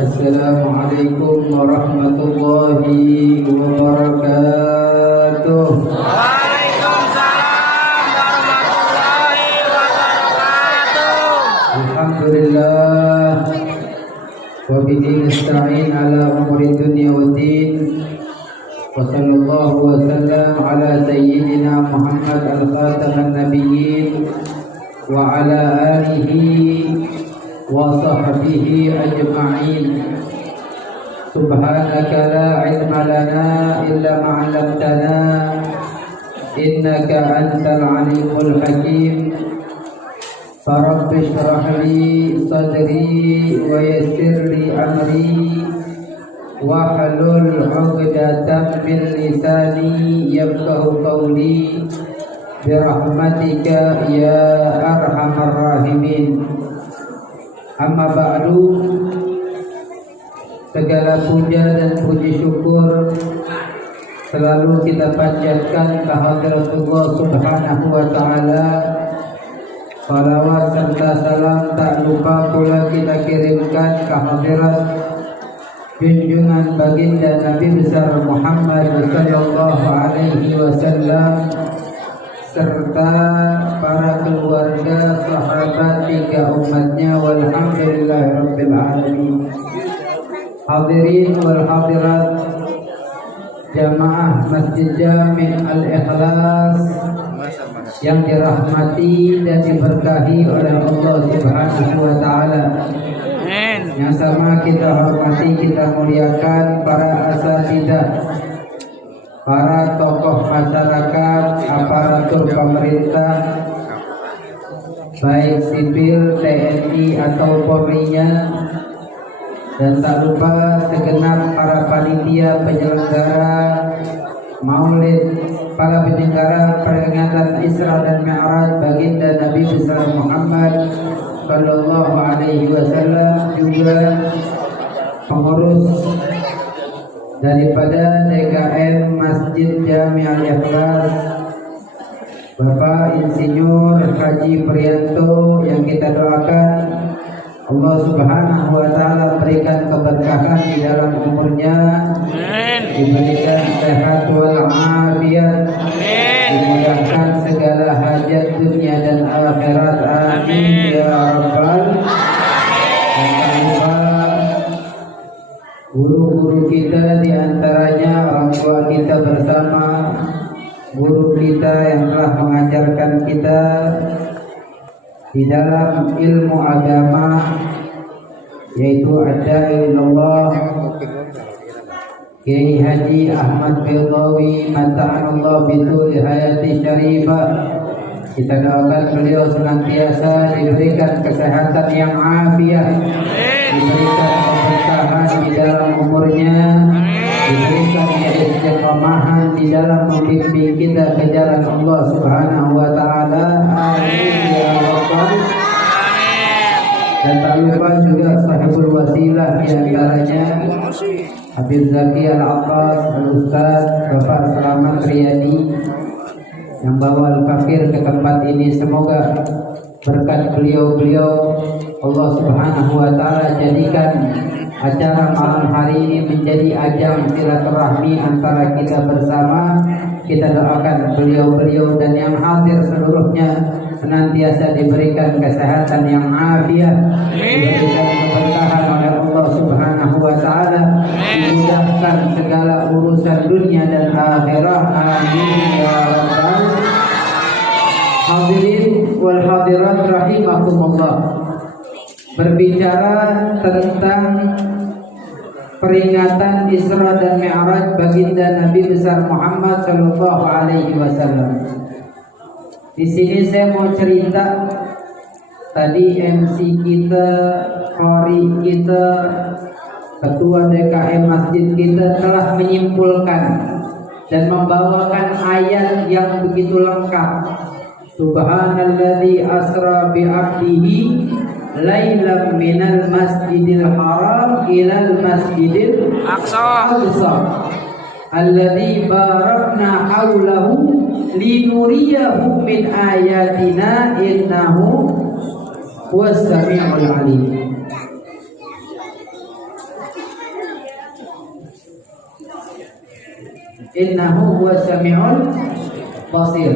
Assalamualaikum warahmatullahi wabarakatuh. Waalaikumsalam warahmatullahi wabarakatuh. Alhamdulillah wa bihi nasta'in ala umuri dunya waddin. Wa sallallahu wa sallam ala sayyidina Muhammad al-khataman nabiyyin wa ala alihi wa sahbihi ajma'in. Subhanaka la ilma lana illa ma 'allamtana innaka antal alimul hakim. Rabbi shrah li sadri wa yassir li amri wa halul 'uqdatam min lisani yafqahu qawli bi rahmatika ya arhamar rahimin. Amma ba'du, segala puja dan puji syukur selalu kita panjatkan kehadirat Allah Subhanahu wa taala. Salawat serta salam tak lupa pula kita kirimkan kehadirat junjungan baginda Nabi besar Muhammad sallallahu alaihi wasallam serta para keluarga, sahabat, tiga umatnya, walhamdulillahirabbil alamin. Hadirin wal hadirat jamaah Masjid Jami' Al-Ikhlas yang dirahmati dan diberkahi oleh Allah Subhanahu wa taala. Yang sama kita hormati, kita muliakan para asatidzah, para tokoh masyarakat, aparatur pemerintah, baik sipil, TNI atau Polri-nya, dan tak lupa segenap para panitia penyelenggara Maulid, para penyelenggara peringatan Isra dan Mi'raj baginda Nabi besar Muhammad sallallahu alaihi wasallam, juga pengurus daripada DKM Masjid Jami' Al-Ikhlas, Bapak Insinyur Haji Priyanto, yang kita doakan Allah Subhanahu wa taala berikan keberkahan di dalam umurnya, diberikan sehat wal afiat, dimudahkan segala hajat dunia dan akhirat, amin ya rabbal alamin. Guru-guru kita, diantaranya orang tua kita bersama, guru kita yang telah mengajarkan kita di dalam ilmu agama, yaitu Ad-Da'ilullah Kiai Haji Ahmad Baidawi mata'anallah bitul hayati syarifah. Kita doakan beliau senantiasa diberikan kesehatan yang afiat, diberikan keberkahan di dalam umurnya, diberikan istiqomahan di dalam membimbing kita ke jalan Allah Subhanahu wa taala, amin ya rabbal. Dan tak lupa juga sahibul wasilah, di antaranya Habib Zaki Al-Abbas, Al-Ustaz Bapak Selamat Riyadi, yang bawa Al-Fakir ke tempat ini. Semoga berkat beliau-beliau Allah Subhanahu wa taala jadikan acara malam hari ini menjadi ajang silaturahmi antara kita bersama. Kita doakan beliau-beliau dan yang hadir seluruhnya senantiasa diberikan kesehatan yang afiat, diberikan keberkahan oleh Allah Subhanahu wa taala, dimudahkan segala urusan dunia dan akhirat, amin ya rabbal. Hadirin wal hadirat rahimakumullah. Berbicara tentang peringatan Isra dan Mi'raj baginda Nabi besar Muhammad sallallahu alaihi wasallam. Di sini saya mau cerita, tadi MC kita, Qori kita, ketua DKM masjid kita telah menyimpulkan dan membawakan ayat yang begitu lengkap. Subhanalladzi asra bi'abdihi lailam minal masjidil haram ilal masjidil aqsa alladzi barakna haulahu linuriyahu min ayatina innahu huwas samiul alim. innahu huwas samiul basir.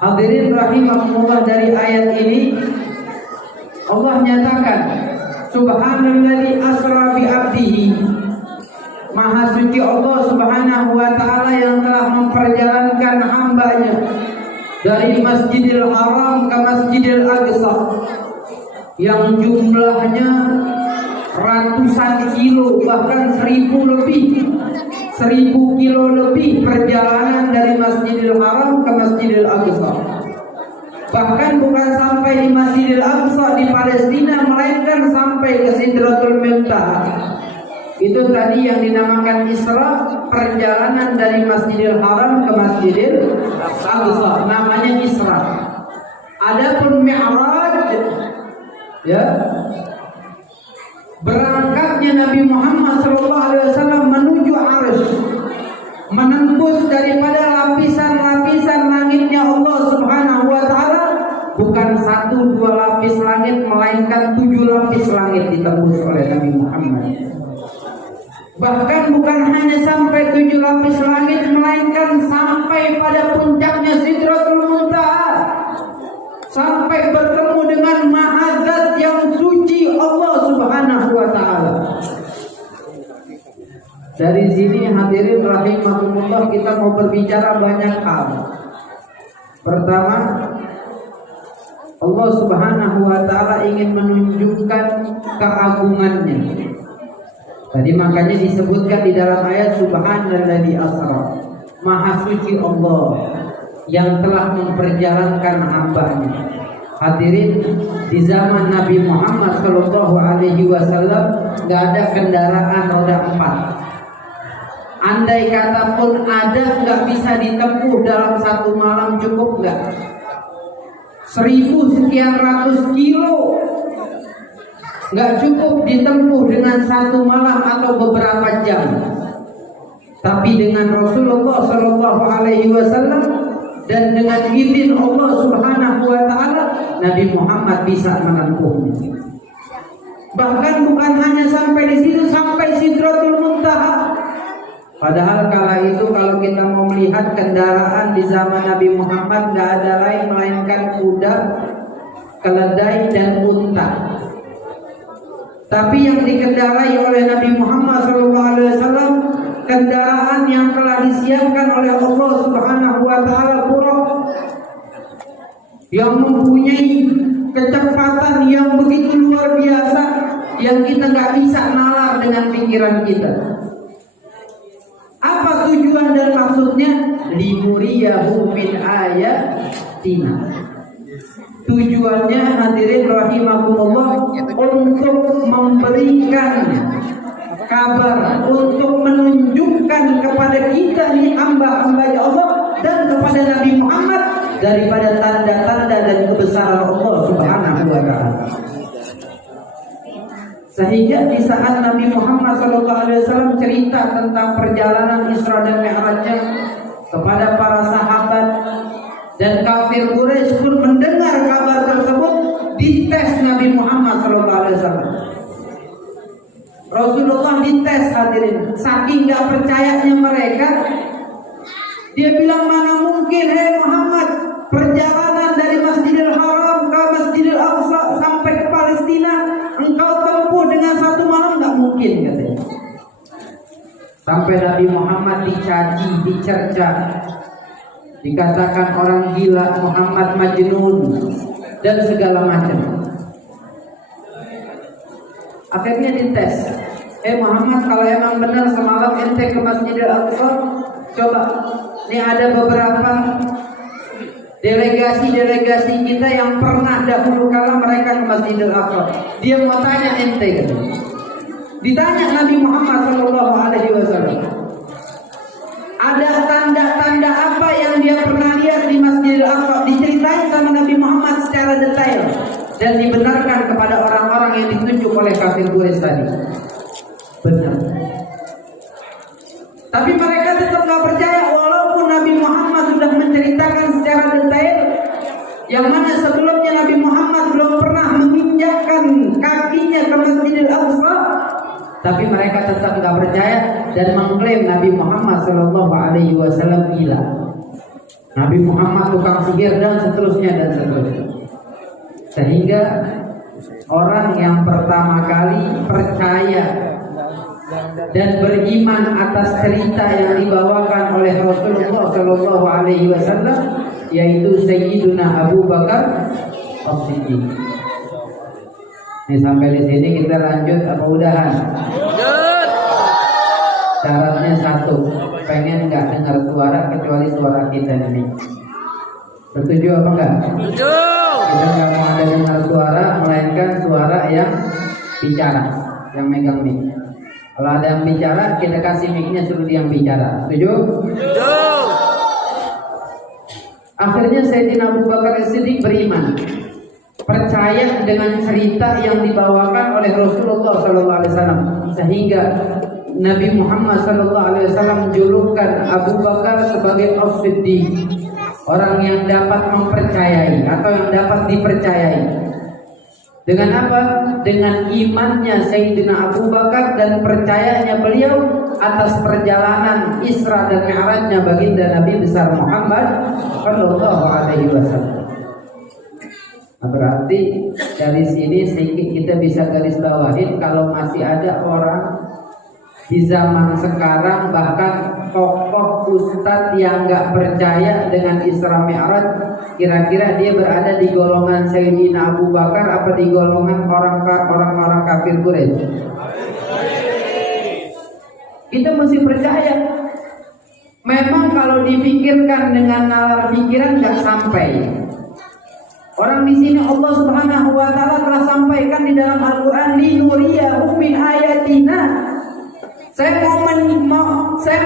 Hadirin rahimakumullah, dari ayat ini Allah nyatakan subhanalladzi asra bi 'abdihi. Maha suci Allah Subhanahu wa taala yang telah memperjalankan hambanya dari Masjidil Haram ke Masjidil Aqsa yang jumlahnya ratusan kilo, bahkan 1000 lebih, 1000 kilo lebih perjalanan dari Masjidil Haram ke Masjidil Aqsa. Bahkan bukan sampai di Masjidil Aqsa di Palestina, melainkan sampai ke Sidratul Muntaha. Itu tadi yang dinamakan Isra, perjalanan dari Masjidil Haram ke Masjidil Aqsa, namanya Isra. Adapun Mi'raj, ya, berangkatnya Nabi Muhammad SAW menuju Arsy, menembus daripada lapisan-lapisan langitnya Allah Subhanahu wa taala, bukan 1-2 lapis langit, melainkan 7 lapis langit ditembus oleh Nabi Muhammad. Bahkan bukan hanya sampai 7 lapis langit, melainkan sampai pada puncaknya Sidratul Muntaha, sampai bertemu dengan Maha Zat yang suci Allah Subhanahu wa taala. Dari sini hadirin rahimakumullah, kita mau berbicara banyak hal. Pertama, Allah Subhanahu wa taala ingin menunjukkan keagungannya. Tadi makanya disebutkan di dalam ayat subhanalladzi asra, maha suci Allah yang telah memperjalankan hambanya. Hadirin, di zaman Nabi Muhammad sallallahu alaihi wasallam enggak ada kendaraan roda 4. Andai kata pun ada, enggak bisa ditempuh dalam satu malam, cukup enggak? 1000 sekian ratus kilo nggak cukup ditempuh dengan satu malam atau beberapa jam. Tapi dengan Rasulullah Shallallahu Alaihi Wasallam dan dengan izin Allah Subhanahu Wa Taala, Nabi Muhammad bisa menempuhnya. Bahkan bukan hanya sampai di situ, sampai Sidratul Muntaha. Padahal kala itu kalau kita mau melihat kendaraan di zaman Nabi Muhammad, nggak ada lain melainkan kuda, keledai dan unta. Tapi yang dikendarai oleh Nabi Muhammad SAW, kendaraan yang telah disiapkan oleh Allah Subhanahu wa taala, buruk yang mempunyai kecepatan yang begitu luar biasa, yang kita nggak bisa nalar dengan pikiran kita. Apa tujuan dan maksudnya? Limuriyahu min ayatina. Tujuannya hadirin rahimakumullah untuk memberikan kabar, untuk menunjukkan kepada kita nih hamba-hamba ya Allah dan kepada Nabi Muhammad daripada tanda-tanda dan kebesaran Allah Subhanahu wa taala. Sehingga di saat Nabi Muhammad SAW cerita tentang perjalanan Isra dan Mi'rajnya kepada para sahabat, dan kafir Quraisy pun mendengar kabar tersebut, dites Nabi Muhammad SAW. Rasulullah dites hadirin, saking gak percayanya mereka, dia bilang, mana mungkin hai Muhammad, perjalanan dari Masjidil Haram ke Masjidil Aqsa sampai ke Palestina engkau tempuh dengan satu malam? Gak mungkin, katanya. Sampai Nabi Muhammad dicaci, dicerca, dikatakan orang gila, Muhammad majnun, dan segala macam. Akhirnya dites, Muhammad, kalau emang benar semalam ente ke Masjidil Aqsa, coba, ini ada beberapa delegasi kita yang pernah dahulu kala mereka ke Masjidil Aqsa. Dia mau tanya ente, kan? Ditanya Nabi Muhammad SAW, ada tanda-tanda apa yang dia pernah lihat di Masjidil Aqsa? Diceritain sama Nabi Muhammad secara detail dan dibenarkan kepada orang-orang yang ditunjuk oleh kafir Quraisy tadi. Benar. Tapi mereka tetap gak percaya walaupun Nabi Muhammad sudah menceritakan secara detail, yang mana sebelumnya Nabi Muhammad belum pernah menginjakkan kakinya ke Masjidil Aqsa. tapi mereka tetap nggak percaya dan mengklaim Nabi Muhammad Shallallahu Alaihi Wasallam gila, Nabi Muhammad tukang sihir dan seterusnya dan seterusnya. Sehingga orang yang pertama kali percaya dan beriman atas cerita yang dibawakan oleh Rasulullah Shallallahu Alaihi Wasallam yaitu Sayyiduna Abu Bakar As-Siddiq. Ini sampai di sini kita lanjut apa udahan? Lanjut. Syaratnya satu, pengen nggak dengar suara kecuali suara kita ini. Setuju apa enggak? Setuju. Kita nggak mau ada dengar suara melainkan suara yang bicara, yang megang mic. Kalau ada yang bicara, kita kasih mic-nya suruh dia yang bicara. Setuju? Setuju. Akhirnya Sayyidina Abu Bakar As-Siddiq beriman, percaya dengan cerita yang dibawakan oleh Rasulullah SAW, sehingga Nabi Muhammad SAW menjulukan Abu Bakar sebagai As-Siddiq, orang yang dapat mempercayai atau yang dapat dipercayai. Dengan apa? Dengan imannya Sayyidina Abu Bakar dan percayanya beliau atas perjalanan Isra dan Mi'rajnya baginda Nabi besar Muhammad Shallallahu Alaihi Wasallam. Nah, berarti dari sini sedikit kita bisa garis bawahin kalau masih ada orang di zaman sekarang, bahkan tokoh ustadz yang nggak percaya dengan Isra Mi'raj, kira-kira dia berada di golongan Sayyidina Abu Bakar apa di golongan orang-orang kafir Quraisy? Kita mesti percaya. Memang kalau dipikirkan dengan nalar pikiran nggak sampai. Orang di sini Allah Subhanahu Wa Taala telah sampaikan di dalam Al-Quran, linuriyahu min ayatina. Saya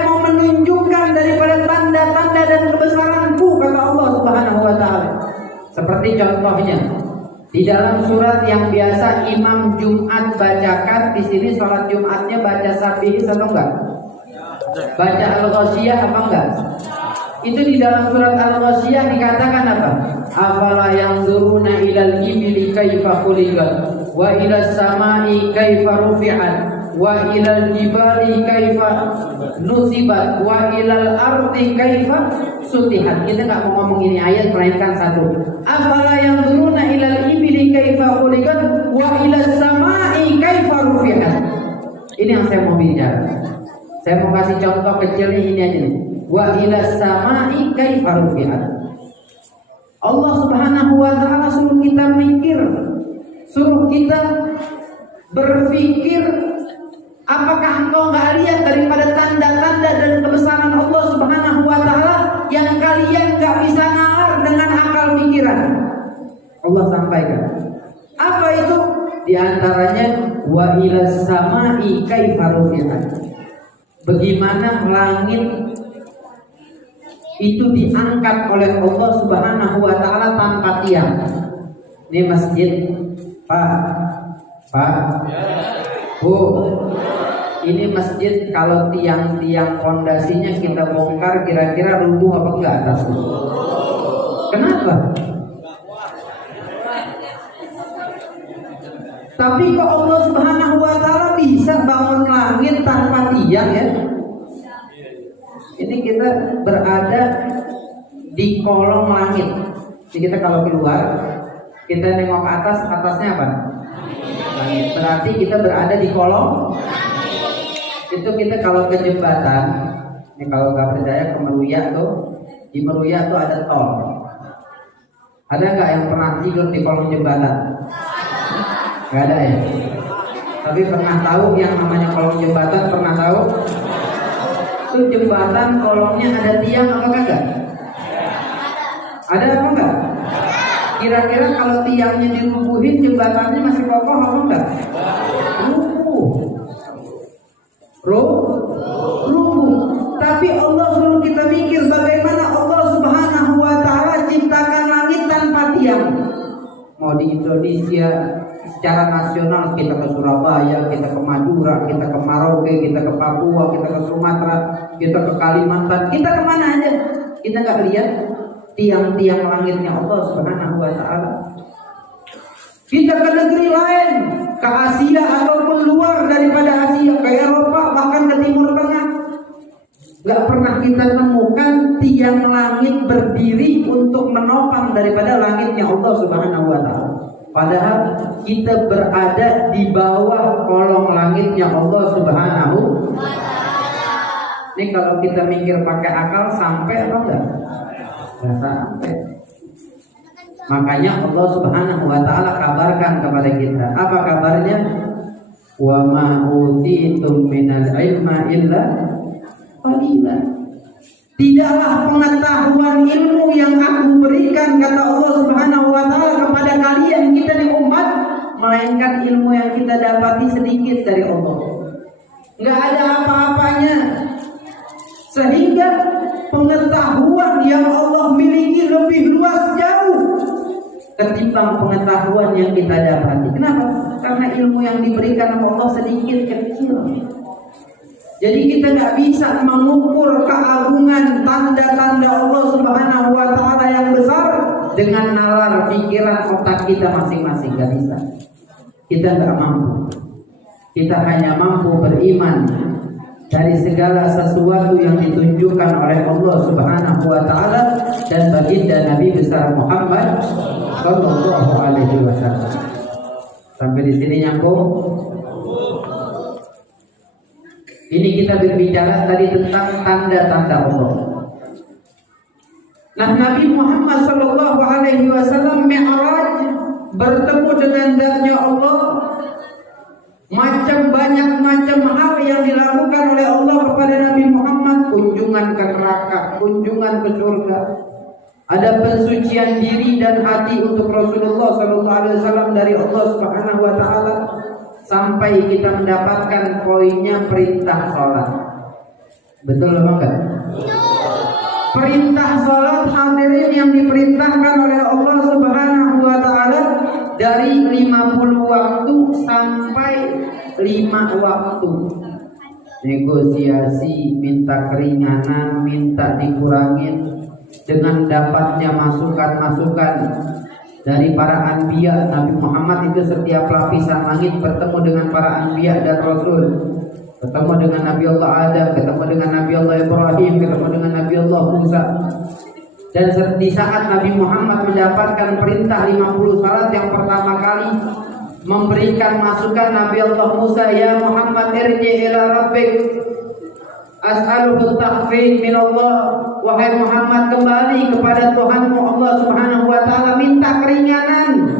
mau menunjukkan daripada tanda-tanda dan kebesaranku, kata Allah Subhanahu Wa Taala. Seperti contohnya di dalam surat yang biasa Imam Jumat bacakan, di sini sholat Jumatnya baca Sabihis atau enggak? Baca Al-Ghasyiyah apa enggak? Itu di dalam surat Al-Ghasyiyah dikatakan apa? Afala yanzuruna ilal ibili kaifa khuliqat wa ilas samai kaifa rufi'at wa ilal jibali kaifa nusibat wa ilal ardi kaifa sutihat. Kita nggak mau ngomong ini ayat melainkan satu. Afala yanzuruna ilal ibili kaifa khuliqat wa ilas samai kaifa rufi'at. Ini yang saya mau bicara. Saya mau kasih contoh kecilnya ini aja nih. Wa ilas samai kaifa rufi'at. Allah Subhanahu Wa Taala suruh kita mikir, suruh kita berpikir. Apakah engkau nggak lihat daripada tanda-tanda dan kebesaran Allah Subhanahu Wa Taala yang kalian nggak bisa nalar dengan akal pikiran? Allah sampaikan. Apa itu? Di antaranya wa ilas samai kaifa rufi'at. Bagaimana langit itu diangkat oleh Allah Subhanahu Wa Taala tanpa tiang. Ini masjid, Pak, Bu. Ini masjid kalau tiang-tiang fondasinya kita bongkar kira-kira rubuh apa enggak atasnya? Kenapa? Tapi kok Allah Subhanahu Wa Taala bisa bangun langit tanpa tiang ya? Ini kita berada di kolong langit. Jadi kita kalau keluar, kita nengok atas, atasnya apa? Langit. Berarti kita berada di kolong. Itu kita kalau ke jembatan, ini kalau nggak percaya ke Meruya tuh, di Meruya tuh ada tol. Ada nggak yang pernah tidur di kolong jembatan? Nggak ada ya. Tapi pernah tahu yang namanya kolong jembatan? Pernah tahu? Itu jembatan kolongnya ada tiang apa kagak? Ada apa enggak? Kira-kira kalau tiangnya dirubuhin jembatannya masih kokoh apa enggak? Rubuh. Tapi Allah suruh kita mikir bagaimana Allah Subhanahu Wa Taala ciptakan langit tanpa tiang. Mau di Indonesia secara nasional, kita ke Surabaya, kita ke Madura, kita ke Merauke, kita ke Papua, kita ke Sumatera, kita ke Kalimantan, kita kemana aja, kita nggak lihat tiang-tiang langitnya Allah Subhanahu Wa Taala. Kita ke negeri lain, ke Asia ataupun luar daripada Asia, ke Eropa, bahkan ke Timur Tengah, gak pernah kita temukan tiang langit berdiri untuk menopang daripada langitnya Allah Subhanahu wa Ta'ala. Padahal kita berada di bawah kolong langitnya Allah Subhanahu wa Ta'ala. Ini kalau kita mikir pakai akal sampai apa enggak? Enggak sampai. Makanya Allah Subhanahu wa Ta'ala kabarkan kepada kita. Apa kabarnya? Wa ma utitum minal ilma illa qalila. Tidaklah pengetahuan ilmu yang aku berikan, kata Allah Subhanahu wa Ta'ala, kepada kalian, kita di umat, melainkan ilmu yang kita dapati sedikit dari Allah. Enggak ada apa-apanya. Sehingga pengetahuan yang Allah miliki lebih luas jauh ketimbang pengetahuan yang kita dapati. Kenapa? Karena ilmu yang diberikan Allah sedikit, kecil. Jadi kita nggak bisa mengukur keagungan tanda-tanda Allah Subhanahu wa Ta'ala yang besar dengan nalar pikiran otak kita masing-masing. Nggak bisa. Kita nggak mampu. Kita hanya mampu beriman dari segala sesuatu yang ditunjukkan oleh Allah Subhanahu wa Ta'ala dan baginda Nabi besar Muhammad Sallallahu Alaihi Wasallam. Sampai di sini nyambung. Ini kita berbicara tadi tentang tanda-tanda Allah. Nah, Nabi Muhammad Sallallahu Alaihi Wasallam Mi'raj, bertemu dengan zatnya Allah. Banyak macam hal yang dilakukan oleh Allah kepada Nabi Muhammad. Kunjungan ke neraka, kunjungan ke surga. Ada pensucian diri dan hati untuk Rasulullah Sallallahu Alaihi Wasallam dari Allah Subhanahu Wa Taala. Sampai kita mendapatkan poinnya perintah sholat. Betul apa enggak? Perintah sholat, hadirin, yang diperintahkan oleh Allah Subhanahu wa Ta'ala dari 50 waktu sampai 5 waktu. Negosiasi, minta keringanan, minta dikurangin dengan dapatnya masukan-masukan dari para anbiya. Nabi Muhammad itu setiap lapisan langit bertemu dengan para anbiya dan rasul. Ketemu dengan Nabi Allah Adam, ketemu dengan Nabi Allah Ibrahim, ketemu dengan Nabi Allah Musa. Dan di saat Nabi Muhammad mendapatkan perintah 50 salat yang pertama kali, memberikan masukan Nabi Allah Musa, ya Muhammad irji ila rabbik as'aluhu takhfif min Allah. Wahai Muhammad, kembali kepada Tuhanmu Allah Subhanahu wa Ta'ala, minta keringanan.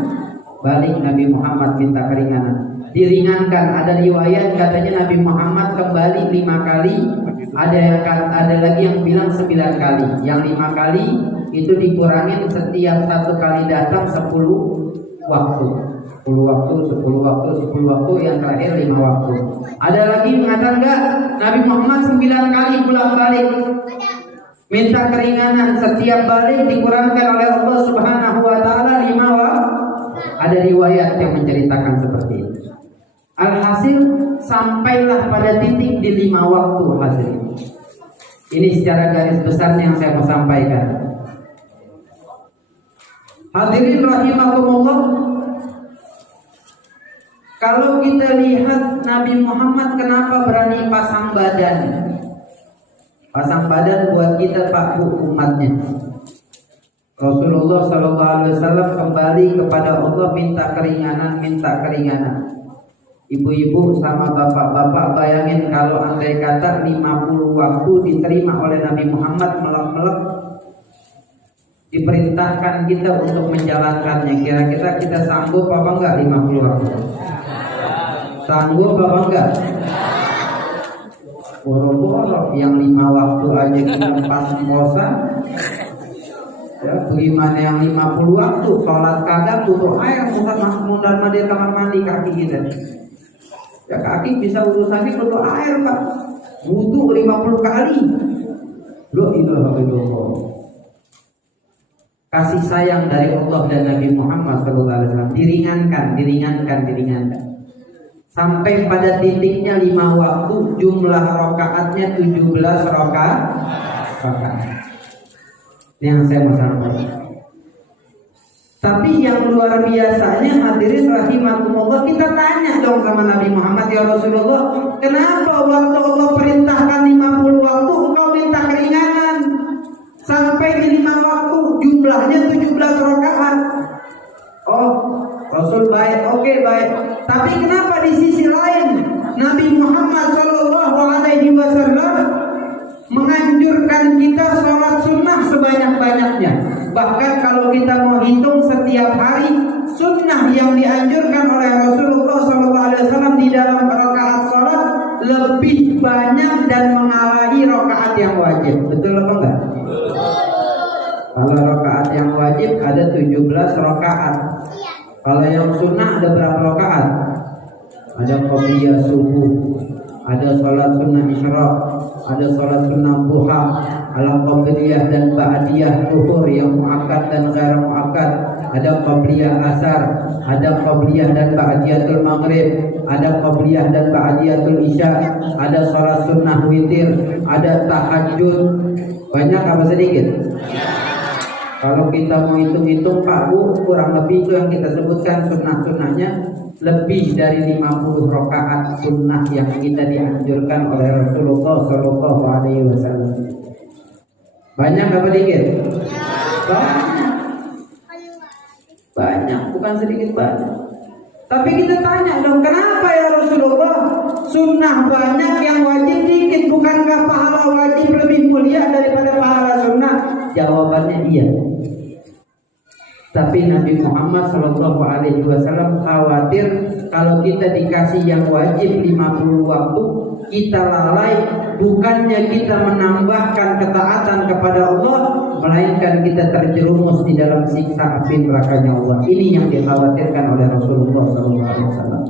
Balik Nabi Muhammad minta keringanan, diringankan. Ada riwayat katanya Nabi Muhammad kembali 5 kali. Ada lagi yang bilang 9 kali. Yang 5 kali itu dikurangin setiap 1 kali datang 10 waktu. 10 waktu, 10 waktu, 10 waktu, yang terakhir 5 waktu. Ada lagi mengatakan enggak, Nabi Muhammad 9 kali pulang balik minta keringanan, setiap balik dikurangkan oleh Allah Subhanahu wa Ta'ala 5 waktu. Ada riwayat yang menceritakan seperti itu. Alhasil sampailah pada titik di 5 waktu hasil. Ini secara garis besar yang saya mau sampaikan. Hadirin rahimakumullah, kalau kita lihat Nabi Muhammad kenapa berani pasang badan? Pasang badan buat kita, Pak Bu, umatnya. Rasulullah Sallallahu Alaihi Wasallam kembali kepada Allah minta keringanan. Ibu-ibu sama bapak-bapak, bayangin kalau andai kata 50 waktu diterima oleh Nabi Muhammad melek-melek, diperintahkan kita untuk menjalankannya. Kira-kira kita sanggup apa enggak 50 waktu? Sanggup apa enggak? Boro-boro yang 5 waktu aja kita pas-pasan. Ya, bagaimana yang 50 waktu? Sholat kagak butuh air, bukan mundar mandir kamar mandi kaki kita. Ya, kaki bisa urusannya butuh air, Pak. Butuh 50 kali. Loh, illallah. Kasih sayang dari Allah dan Nabi Muhammad SAW diringankan. Sampai pada titiknya 5 waktu, jumlah rakaatnya 17 rakaat. Ini yang saya mau sampaikan. Tapi yang luar biasanya hadirin rahimakumullah, kita tanya dong sama Nabi Muhammad, ya Rasulullah, kenapa waktu Allah perintahkan 50 waktu engkau minta keringanan sampai di 5 waktu, jumlahnya 17 rakaat? Oh, Rasul baik, oke baik. Tapi kenapa di sisi lain Nabi Muhammad SAW menganjurkan kita sholat sunnah sebanyak-banyaknya? Bahkan kalau kita mau hitung setiap hari, sunnah yang dianjurkan oleh Rasulullah SAW di dalam rakaat sholat lebih banyak dan mengalahi rakaat yang wajib. Betul apa enggak? Kalau rakaat yang wajib ada 17 rakaat. Kalau yang sunnah ada berapa rakaat? Ada qobliyah subuh, ada sholat sunnah isyraq, ada sholat sunnah duha, ala qobliyah dan ba'diyah zuhur yang muakkad dan ghair muakkad, ada qobliyah asar, ada qobliyah dan ba'diyatul maghrib, ada qobliyah dan ba'diyatul isya, ada sholat sunnah witir, ada tahajud. Banyak apa sedikit? Kalau kita mau hitung-hitung Pak Bu, kurang lebih itu yang kita sebutkan sunnah-sunnahnya lebih dari 50 rakaat sunnah yang kita dianjurkan oleh Rasulullah SAW. Banyak apa dikit? Banyak, bukan sedikit banyak. Tapi kita tanya dong, kenapa ya Rasulullah sunnah banyak yang wajib dikit? Bukankah pahala wajib lebih mulia daripada pahala sunnah? Jawabannya iya. Tapi Nabi Muhammad SAW khawatir kalau kita dikasih yang wajib 50 waktu, kita lalai, bukannya kita menambahkan ketaatan kepada Allah, melainkan kita terjerumus di dalam siksa api nerakanya Allah. Ini yang dikhawatirkan oleh Rasulullah SAW.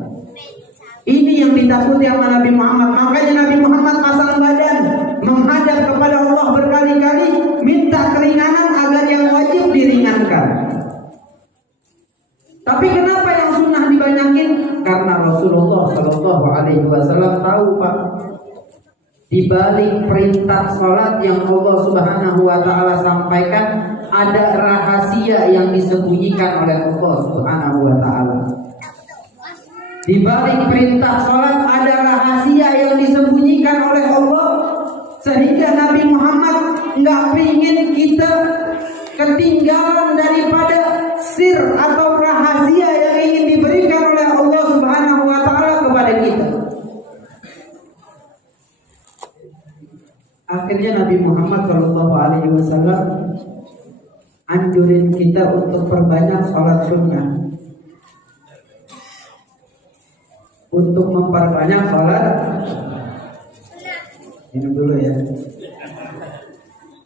Ini yang ditakuti sama Nabi Muhammad. Makanya Nabi Muhammad pasang badan, menghadap kepada Allah berkali-kali, minta keringanan agar yang wajib diringankan. Tapi kenapa yang sunnah dibanyakin? Karena Rasulullah SAW tahu Pak, di balik perintah sholat yang Allah Subhanahu Wa Taala sampaikan ada rahasia yang disembunyikan oleh Allah Subhanahu Wa Taala. Di balik perintah sholat ada rahasia yang disembunyikan oleh Allah, sehingga Nabi Muhammad nggak ingin kita ketinggalan daripada sir atau rahasia yang ingin diberikan oleh Allah Subhanahu Wa Taala kepada kita. Akhirnya Nabi Muhammad SAW anjurin kita untuk perbanyak sholat sunnah. Untuk memperbanyak sholat, minum dulu ya.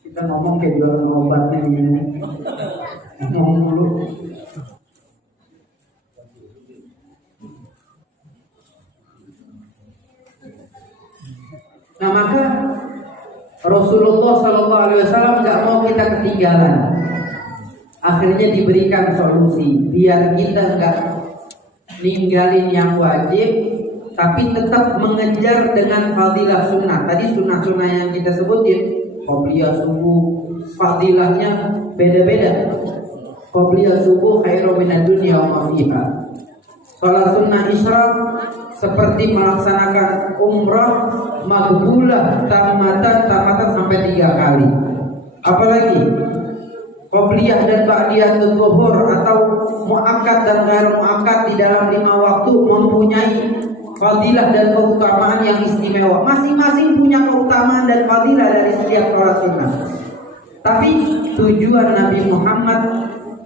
Kita ngomong kayak jualan obatnya ini. Ngomong dulu. Nah maka Rasulullah SAW nggak mau kita ketinggalan. Akhirnya diberikan solusi biar kita nggak ninggalin yang wajib, tapi tetap mengejar dengan fadilah sunnah. Tadi sunnah-sunnah yang kita sebutin, qobliyah subuh, fadilahnya beda-beda. Qobliyah subuh khairu minad dunya wa ma fiha. Salat sunnah isyraq seperti melaksanakan umrah maqbulah tamatan sampai 3 kali. Apalagi qobliyah dan ba'diyatul zuhur atau muakkad dan ghair muakkad di dalam 5 waktu mempunyai fadilah dan keutamaan yang istimewa. Masing-masing punya keutamaan dan fadilah dari setiap sholat sunnah. Tapi tujuan Nabi Muhammad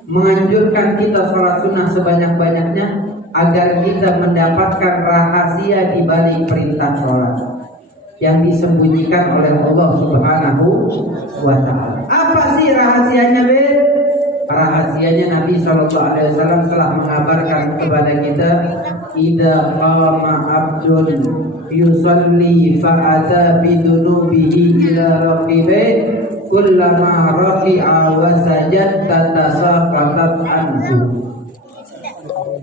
menganjurkan kita sholat sunnah sebanyak-banyaknya agar kita mendapatkan rahasia di balik perintah sholat yang disembunyikan oleh Allah Subhanahu wa Ta'ala. Apa sih rahasianya, Be? Rahasianya Nabi SAW telah mengabarkan kepada kita, idza qama abdun yusalli fa'ata bidunubihi ila raqibi kullama raqi'a wa sajad tatasaqatat anhu.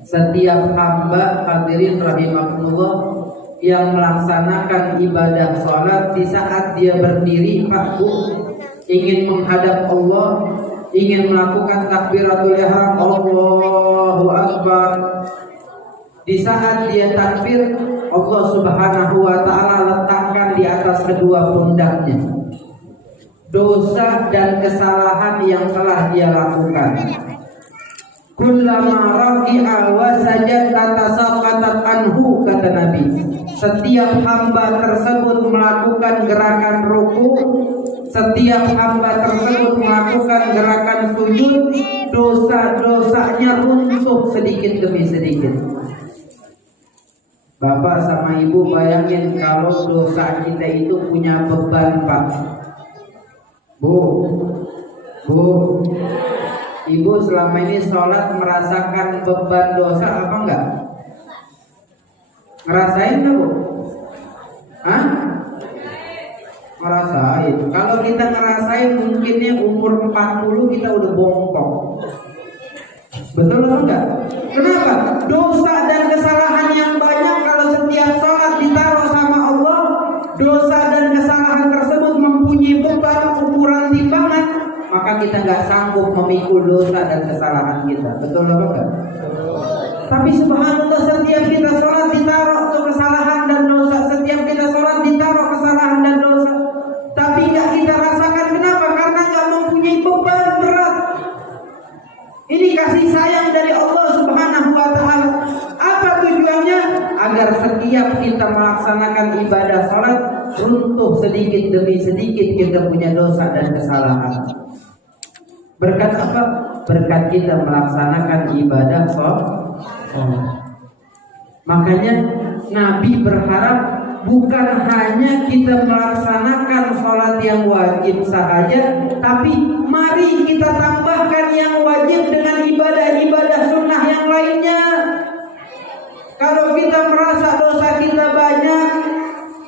Setiap hamba hadirin rahimakumullah yang melaksanakan ibadah sholat, di saat dia berdiri Pak Bu ingin menghadap Allah, ingin melakukan takbiratul ihram, Allahu Akbar. Di saat dia takbir, Allah Subhanahu wa taala letakkan di atas kedua pundaknya dosa dan kesalahan yang telah dia lakukan. Kullama raki'a wa sajada tasaqatat anhu, kata Nabi. Setiap hamba tersebut melakukan gerakan ruku, setiap hamba tersebut melakukan gerakan sujud, dosa-dosanya runtuh sedikit demi sedikit. Bapak sama ibu bayangin kalau dosa kita itu punya beban, Pak. Bu, ibu selama ini sholat merasakan beban dosa apa enggak? Ngerasain enggak, Bu? Hah? Ngerasain. Kalau kita ngerasain mungkinnya umur 40 kita udah bongkok. Betul atau enggak? Kenapa? Dosa dan kesalahan yang banyak kalau setiap sholat ditaruh sama Allah, dosa dan kesalahan tersebut mempunyai beban ukuran timbangan, maka kita nggak sanggup memikul dosa dan kesalahan kita. Betul atau enggak? Tapi subhanallah, setiap kita sholat ditaruh tuh kesalahan dan dosa, setiap kita sholat ditaruh kesalahan dan dosa, tapi nggak kita rasakan. Kenapa? Karena nggak mempunyai beban berat. Ini kasih sayang dari Allah Subhanahu wa taala. Apa tujuannya? Agar setiap kita melaksanakan ibadah salat runtuh sedikit demi sedikit kita punya dosa dan kesalahan. Berkat apa? Berkat kita melaksanakan ibadah salat. Makanya Nabi berharap bukan hanya kita melaksanakan sholat yang wajib sahaja, tapi mari kita tambahkan yang wajib dengan ibadah-ibadah sunnah yang lainnya. Kalau kita merasa dosa kita banyak,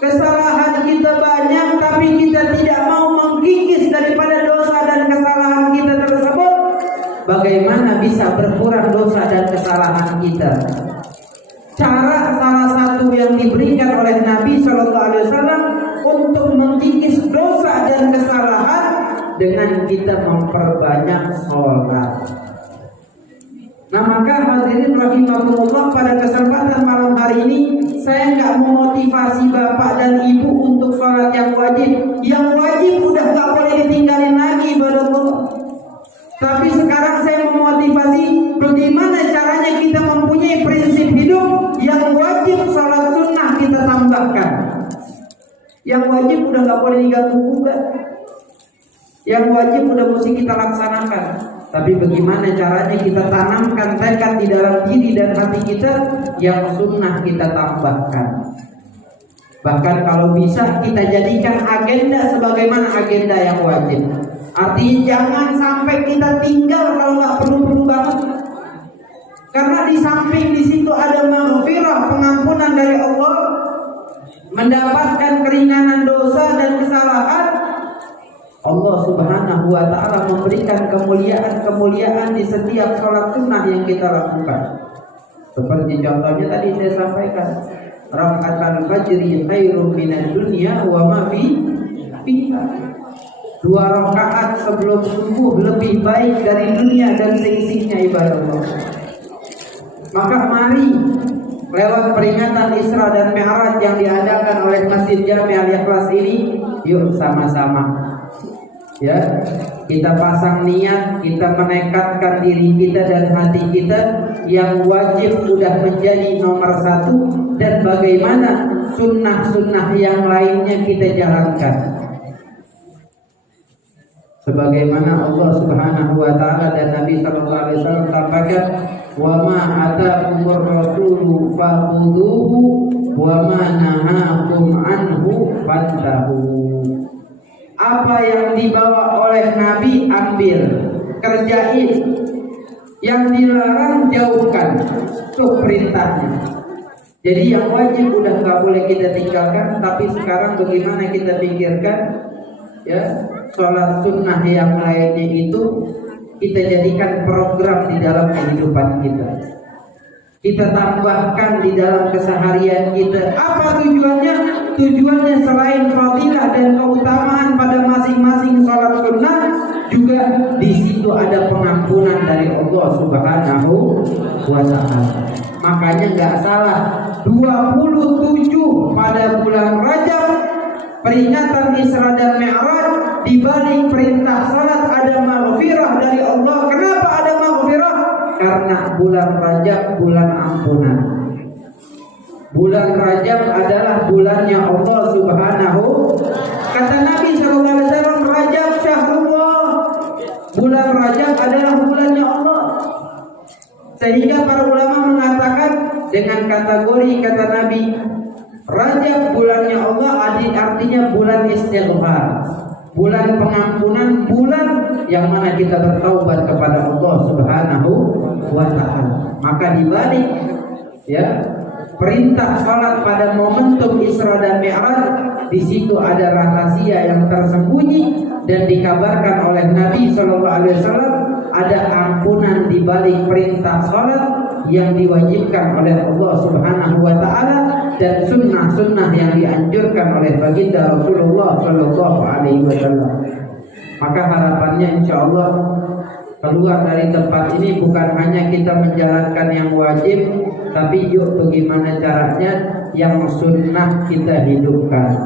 kesalahan kita banyak, tapi kita tidak mau mengkikis daripada dosa dan kesalahan kita tersebut, bagaimana bisa berkurang dosa dan kesalahan kita? Cara salah satu yang diberikan oleh Nabi Shallallahu Alaihi Wasallam untuk mengkikis dosa dan kesalahan dengan kita memperbanyak sholat. Nah, maka hadirin rahimahumullah, pada kesempatan malam hari ini saya nggak memotivasi bapak dan ibu untuk sholat yang wajib. Yang wajib udah nggak boleh ditinggalin lagi, barokallah. Tapi sekarang saya memotivasi bagaimana caranya kita mempunyai prinsip hidup yang wajib sholat sunnah kita tambahkan. Yang wajib udah nggak boleh diganggu gugat. Yang wajib udah mesti kita laksanakan. Tapi bagaimana caranya kita tanamkan tekad di dalam diri dan hati kita, yang sunnah kita tambahkan. Bahkan kalau bisa kita jadikan agenda sebagaimana agenda yang wajib. Artinya jangan sampai kita tinggal kalau nggak perlu banget. Karena di samping di situ ada maghfirah, pengampunan dari Allah, mendapatkan keringanan dosa dan kesalahan, Allah Subhanahu wa taala memberikan kemuliaan-kemuliaan di setiap sholat sunnah yang kita lakukan. Seperti contohnya tadi saya sampaikan, rakaatul fajri khairum minad dunya wa ma fiha. 2 rakaat sebelum subuh lebih baik dari dunia dan seisinya, ibadah Allah. Maka mari lewat peringatan Isra dan Mi'raj yang diadakan oleh Masjid Jami' Al-Ikhlas ini, yuk sama-sama ya, kita pasang niat, kita menekadkan diri kita dan hati kita yang wajib sudah menjadi nomor 1, dan bagaimana sunnah-sunnah yang lainnya kita jalankan. Sebagaimana Allah Subhanahu wa taala dan Nabi sallallahu alaihi wasallam sampaikan, "Wa ma ataakumur rasulu fakhudhuhu wa ma nahakum anhu fantahu." Apa yang dibawa oleh Nabi ambil, kerjain. Yang dilarang jauhkan. Itu perintahnya. Jadi yang wajib udah nggak boleh kita tinggalkan, tapi sekarang bagaimana kita pikirkan ya, sholat sunnah yang lainnya itu kita jadikan program di dalam kehidupan kita. Kita tambahkan di dalam keseharian kita. Apa tujuannya? Tujuannya selain fadilah dan keutamaan pada masing-masing sholat sunnah, juga di situ ada pengampunan dari Allah Subhanahu wa taala. Makanya nggak salah 27 pada bulan Rajab peringatan Isra dan Mi'raj, di balik perintah salat ada maghfirah dari Allah. Kenapa ada maghfirah? Karena bulan Rajab bulan ampunan. Bulan Rajab adalah bulannya Allah Subhanahu. Kata Nabi SAW, Rajab syahrullah. Bulan Rajab adalah bulannya Allah. Sehingga para ulama mengatakan dengan kategori kata Nabi, Rajab bulannya Allah artinya bulan istighfar, bulan pengampunan, bulan yang mana kita bertaubat kepada Allah Subhanahu wa taala. Maka dibalik perintah salat pada momentum Isra dan Mi'raj, di situ ada rahasia yang tersembunyi dan dikabarkan oleh Nabi sallallahu alaihi wasallam ada ampunan di balik perintah salat yang diwajibkan oleh Allah Subhanahu wa taala dan sunnah-sunnah yang dianjurkan oleh baginda Rasulullah sallallahu alaihi wasallam. Maka harapannya insyaallah keluar dari tempat ini bukan hanya kita menjalankan yang wajib, tapi yuk bagaimana caranya yang sunnah kita hidupkan.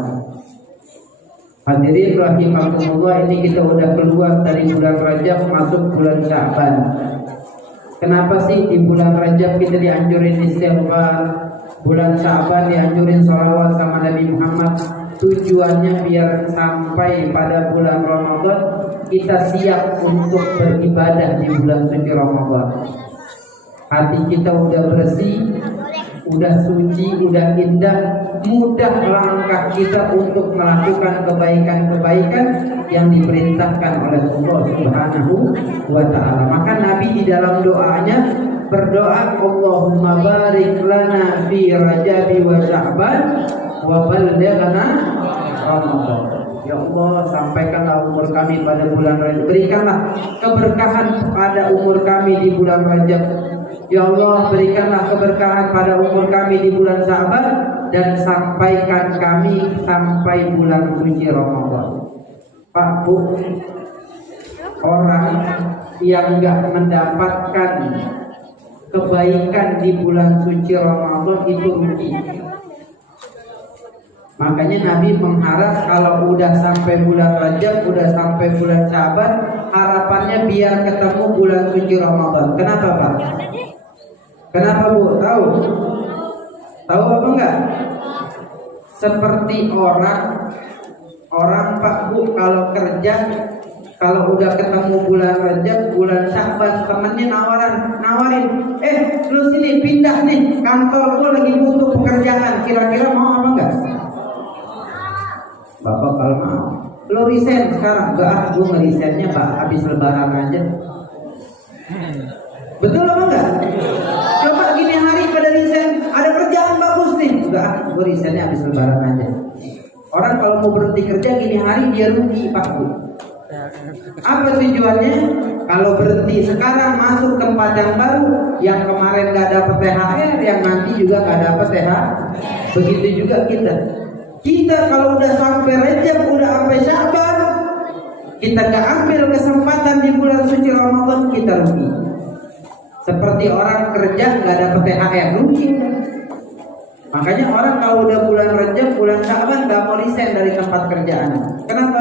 Hadirin rahimakumullah, ini kita udah keluar dari bulan Rajab masuk bulan Sya'ban. Kenapa sih di bulan Rajab kita dianjurin istighfar, bulan Sya'ban dianjurin sholawat sama Nabi Muhammad? Tujuannya biar sampai pada bulan Ramadan kita siap untuk beribadah di bulan suci Ramadan. Hati kita udah bersih, udah suci, udah indah, mudah langkah kita untuk melakukan kebaikan-kebaikan yang diperintahkan oleh Allah Subhanahu wa taala. Maka Nabi di dalam doanya berdoa, Allahumma barik lana fi Rajabi wa Sya'ban wa ballighna Ramadan. Ya Allah, sampaikanlah umur kami pada bulan Rajab. Berikanlah keberkahan pada umur kami di bulan Rajab. Ya Allah, berikanlah keberkahan pada umur kami di bulan Sya'ban dan sampaikan kami sampai bulan suci Ramadan. Pak Bu, orang yang enggak mendapatkan kebaikan di bulan suci Ramadan itu rugi. Makanya Nabi mengharap kalau udah sampai bulan Rajab, udah sampai bulan Sya'ban, harapannya biar ketemu bulan suci Ramadan. Kenapa Pak? Kenapa Bu? Tahu? Tahu apa enggak? Seperti orang Pak Bu kalau kerja, kalau udah ketemu bulan Rajab, bulan Sya'ban, temennya nawarin, lu sini pindah nih, kantor gua lagi butuh pekerjaan, kira-kira mau apa enggak? Bapak kalau mau, lo resign sekarang? Enggak, gue nge-resignnya Pak habis lebaran aja. Betul apa enggak? Coba gini hari pada resign, ada kerjaan bagus nih. Enggak, gue resignnya habis lebaran aja. Orang kalau mau berhenti kerja gini hari dia rugi Pak Bu. Apa tujuannya? Kalau berhenti sekarang masuk tempat yang baru, yang kemarin gak dapat THR, yang nanti juga gak dapat THR. Begitu juga kita kalau udah sampai Rajab, udah sampai Sya'ban, kita gak ambil kesempatan di bulan suci Ramadan, kita rugi. Seperti orang kerja gak dapat THR, rugi. Makanya orang kalau udah bulan Rajab, bulan Sya'ban gak mau resign dari tempat kerjaan. Kenapa?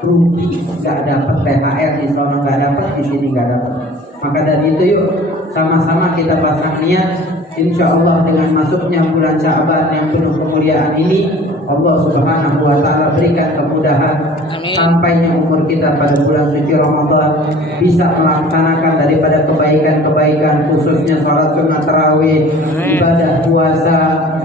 Rugi, gak dapat THR di sana, gak dapat di sini, gak dapat. Maka dari itu yuk sama-sama kita pasang niat, insya Allah dengan masuknya bulan Sya'ban yang penuh kemuliaan ini, Allah Subhanahu wa taala berikan kemudahan. Amin. Sampainya umur kita pada bulan suci Ramadan bisa melaksanakan daripada kebaikan-kebaikan, khususnya salat sunat tarawih, ibadah puasa,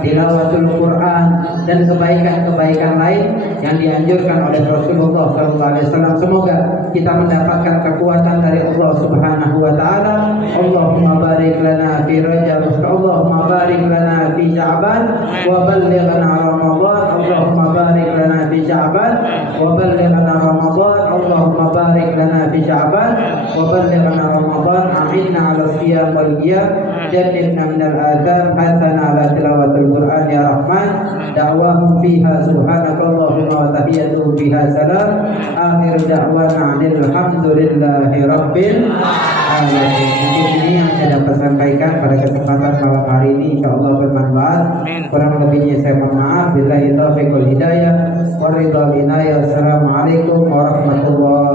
tilawatul Quran dan kebaikan-kebaikan lain yang dianjurkan oleh Rasulullah SAW. Semoga kita mendapatkan kekuatan dari Allah Subhanahu wa taala. Allahumma barik lana fi Rajab, Allahumma barik lana fi Sya'ban wa ballighna Ramadan. Allahumma barik lana fi Sya'ban wa ballighna Ramadan. Allahumma barik lana fi Sya'ban wa ballighna Ramadan. Amin. a'inna 'ala siyam wal qiyam jannibna minal adab hasanah 'ala tilawatil Qur'an ya Rahman da'wahum fiha subhanakallahumma wa tahiyyatuhum fiha salam akhir da'wana alhamdulillahi rabbil alamin. Mungkin ini yang saya dapat sampaikan pada kesempatan malam hari ini, insyaallah bermanfaat. Kurang lebihnya saya mohon maaf. Billahi taufiq wal hidayah wa ridha wal inayah. Wassalamualaikum warahmatullahi